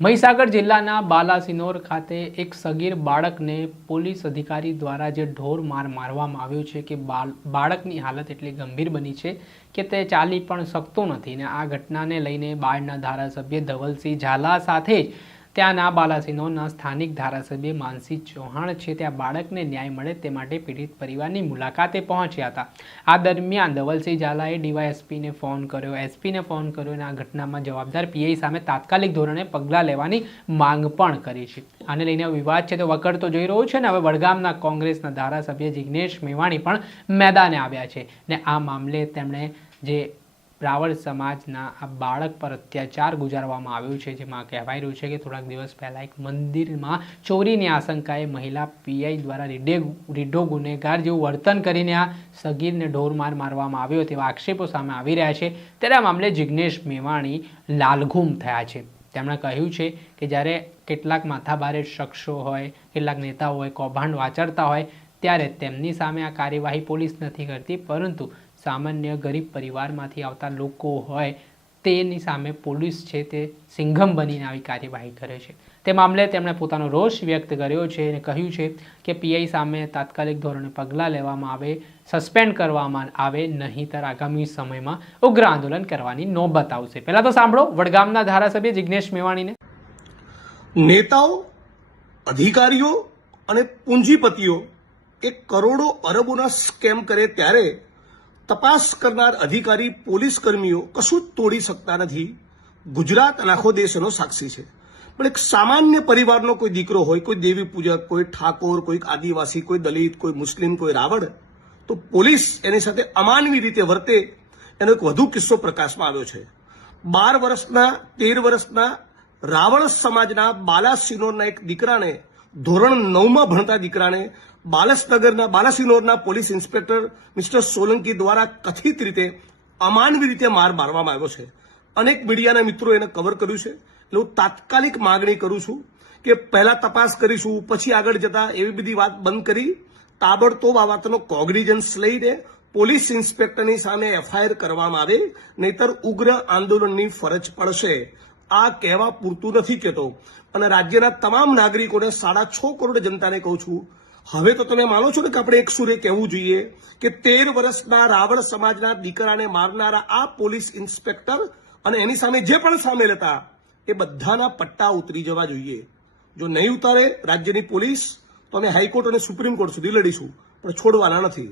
મહીસાગર જિલ્લાના બાલાસિનોર ખાતે એક સગીર બાળકને પોલીસ અધિકારી દ્વારા જે ઢોર માર મારવામાં આવ્યો છે કે બાળકની હાલત એટલી ગંભીર બની છે કે તે ચાલી પણ શકતો નથી ને આ ઘટનાને લઈને બાળના ધારાસભ્ય ધવલસિંહ ઝાલા સાથે જ ત્યાંના બાલાસિનોરના સ્થાનિક ધારાસભ્ય માનસી ચૌહાણ છે ત્યાં બાળકને ન્યાય મળે તે માટે પીડિત પરિવારની મુલાકાતે પહોંચ્યા હતા। આ દરમિયાન ધવલસિંહ ઝાલાએ ડીવાયએસપીને ફોન કર્યો, એસપીને ફોન કર્યો અને આ ઘટનામાં જવાબદાર પીઆઈ સામે તાત્કાલિક ધોરણે પગલાં લેવાની માંગ પણ કરી છે। આને લઈને વિવાદ છે તો વકરતો જોઈ રહ્યો છે ને હવે વડગામના કોંગ્રેસના ધારાસભ્ય જિગ્નેશ મેવાણી પણ મેદાને આવ્યા છે ને આ મામલે તેમણે જે રાવળ સમાજના આ બાળક પર અત્યાચાર ગુજારવામાં આવ્યો છે જેમાં કહેવાય રહ્યું છે કે થોડાક દિવસ પહેલાં એક મંદિરમાં ચોરીની આશંકાએ મહિલા પીઆઈ દ્વારા રીઢો ગુનેગાર જેવું વર્તન કરીને આ સગીરને ઢોરમાર મારવામાં આવ્યો તેવા આક્ષેપો સામે આવી રહ્યા છે। ત્યારે આ મામલે જિગ્નેશ મેવાણી લાલઘૂમ થયા છે। તેમણે કહ્યું છે કે જ્યારે કેટલાક માથાભારે શખ્સો હોય, કેટલાક નેતાઓ હોય, કૌભાંડ વાચરતા હોય ત્યારે તેમની સામે આ કાર્યવાહી પોલીસ નથી કરતી, પરંતુ સામાન્ય ગરીબ પરિવારમાંથી આવતા લોકો હોય તેની સામે પોલીસ છે તે સિંઘમ બનીને આવી કાર્યવાહી કરે છે। તે મામલે તેમણે પોતાનો રોષ વ્યક્ત કર્યો છે અને કહ્યું છે કે પીઆઈ સામે તાત્કાલિક ધોરણે પગલાં લેવામાં આવે, સસ્પેન્ડ કરવામાં આવે, નહીંતર આગામી સમયમાં ઉગ્ર આંદોલન કરવાની નોબત આવશે। પહેલા તો સાંભળો વડગામના ધારાસભ્ય જિગ્નેશ મેવાણીને। નેતાઓ, અધિકારીઓ અને પૂંજીપતિઓ એક કરોડો અરબોના સ્કેમ કરે ત્યારે તપાસ કરનાર અધિકારી પોલીસ કર્મીઓ કશું જ તોડી શકતા નથી। ગુજરાત અને આખો દેશ એનો સાક્ષી છે। પણ એક સામાન્ય પરિવારનો કોઈ દીકરો હોય, કોઈ દેવી પૂજક, કોઈ ઠાકોર, કોઈ આદિવાસી, કોઈ દલિત, કોઈ મુસ્લિમ, કોઈ રાવળ, તો પોલીસ એની સાથે અમાનવી રીતે વર્તે એનો એક વધુ કિસ્સો પ્રકાશમાં આવ્યો છે। 12 વર્ષના 13 વર્ષના રાવળ સમાજના બાલાસિનોરના એક દીકરાને, ધોરણ 9માં ભણતા દીકરાને બાલાસિનોરના પોલીસ ઇન્સ્પેક્ટર મિસ્ટર સોલંકી દ્વારા કથિત રીતે અમાનવી રીતે મારવામાં આવ્યો છે। અનેક મીડિયાના મિત્રો એને કવર કર્યું છે। એટલે હું તાત્કાલિક માગણી કરું છું કે પહેલા તપાસ કરીશું, પછી આગળ જતા એવી બધી વાત બંધ કરી તાબડતોબ આ વાતનો કોગ્નિઝન્સ લઈને પોલીસ ઇન્સ્પેક્ટરની સામે એફઆઈઆર કરવામાં આવે, નહીતર ઉગ્ર આંદોલનની ફરજ પડશે। આ કહેવા પૂરતું નથી કહેતો અને રાજ્યના તમામ નાગરિકોને 6.5 કરોડ જનતાને કહું છું, હવે તો તમે માનો છો ને કે આપણે એક સુરે કહેવું જોઈએ કે 13 વર્ષના રાવળ સમાજના દીકરાને મારનારા આ પોલીસ ઇન્સ્પેક્ટર અને એની સામે જે પણ સામેલ હતા એ બધાના પટ્ટા ઉતરી જવા જોઈએ। જો નહીં ઉતારે રાજ્યની પોલીસ તો અમે હાઈકોર્ટ અને સુપ્રીમ કોર્ટ સુધી લડીશું, પણ છોડવાના નથી।